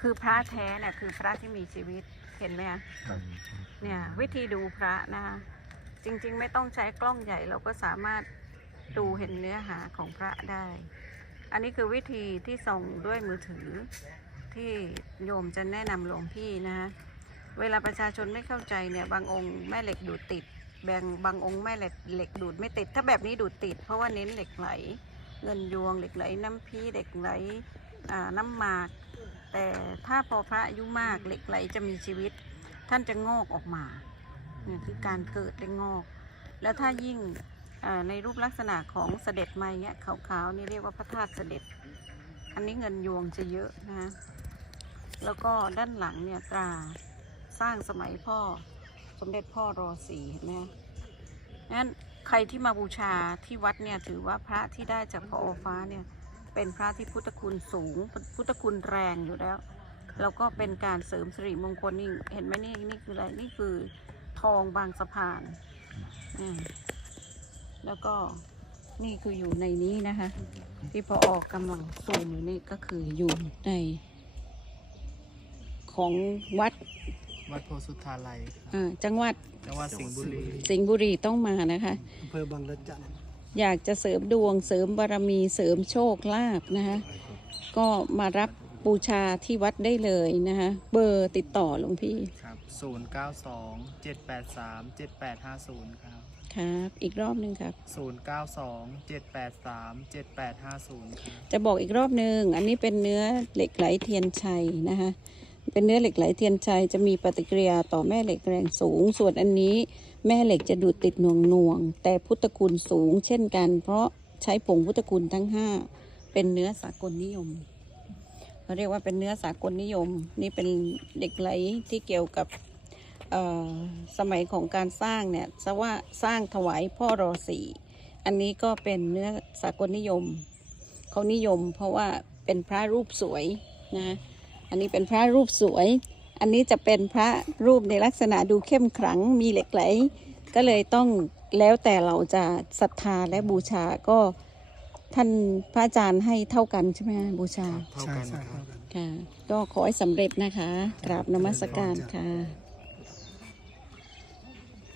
คือพระแท้เนี่ยคือพระที่มีชีวิตเห็นไหมคะเนี่ยวิธีดูพระนะคะจริงๆ ไม่ต้องใช้กล้องใหญ่เราก็สามารถดูเห็นเนื้อหาของพระได้ อันนี้คือวิธีที่ส่งด้วยมือถือที่โยมจะแนะนำหลวงพี่นะคะเวลาประชาชนไม่เข้าใจเนี่ยบางองค์แม่เหล็กดูดติดแบงบางองค์แม่เหล็กเหล็กดูดไม่ติด ถ้าแบบนี้ดูดติด เพราะว่าเน้นเหล็กไหล เงินยวงเหล็กไหลน้ำพีเหล็กไหลน้ำหมาก แต่ถ้าพอพระอายุมากเหล็กไหลจะมีชีวิต ท่านจะงอกออกมาเนี่ยคือการเกิดและงอก แล้วถ้ายิ่งในรูปลักษณะของเสด็จไมาอย่เงี้ยขาวๆนี่เรียกว่าพระธาตุเสด็จ อันนี้เงินยวงจะเยอะนะฮะแล้วก็ด้านหลังเนี่ยตราสร้างสมัยพ่อสมเด็จพ่อรอสีเห็นไหมคะงั้นใครที่มาบูชาที่วัดเนี่ยถือว่าพระที่ได้จากพระโอฟ้าเนี่ย เป็นพระที่พุทธคุณสูง พุทธคุณแรงอยู่แล้ว แล้วก็เป็นการเสริมสิริมงคลนี่เห็นไหมนี่นี่คืออะไรนี่คือทองบางสะพานอืมแล้วก็นี่คืออยู่ในนี้นะคะ ที่พอออกกำลังซูมอยู่นี่ก็คืออยู่ใน ของวัดวัดโพสุทธาลัยครับอ่าจังหวัดจังหวัดสิงห์บุรีสิงห์บุรีต้องมานะคะ อำเภอบางระจัน อยากจะเสริมดวงเสริมบารมีเสริมโชคลาภนะคะก็มารับบูชาที่วัดได้เลยนะคะเบอร์ติดต่อหลวงพี่ครับ092 783 7850ครับครับอีกรอบหนึ่งครับ092 783 7850ครับจะบอกอีกรอบหนึ่งอันนี้เป็นเนื้อเหล็กไหลเทียนชัยนะคะ เป็นเนื้อเหล็กไหลเทียนชัยจะมีปฏิกิริยาต่อแม่เหล็กแรงสูง ส่วนอันนี้แม่เหล็กจะดูดติดหน่วงหน่วง แต่พุทธคุณสูง เช่นกัน เพราะใช้ผงพุทธคุณทั้งห้าเป็นเนื้อสากลนิยมเขาเรียกว่าเป็นเนื้อสากลนิยม นี่เป็นเหล็กไหลที่เกี่ยวกับสมัยของการสร้างเนี่ยสว่าสร้างถวายพ่อรอสีอันนี้ก็เป็นเนื้อสากลนิยม เขานิยมเพราะว่าเป็นพระรูปสวยนะ อันนี้เป็นพระรูปสวย อันนี้จะเป็นพระรูปในลักษณะดูเข้มขลังมีเหล็กไหล ก็เลยต้องแล้วแต่เราจะศรัทธาและบูชาก็ท่านพระอาจารย์ให้เท่ากันใช่ไหมฮะบูชา เท่าใช่กันใช่คครัรับบค่ะก็ขอให้สำเร็จนะคะ กราบนมัสการค่ะ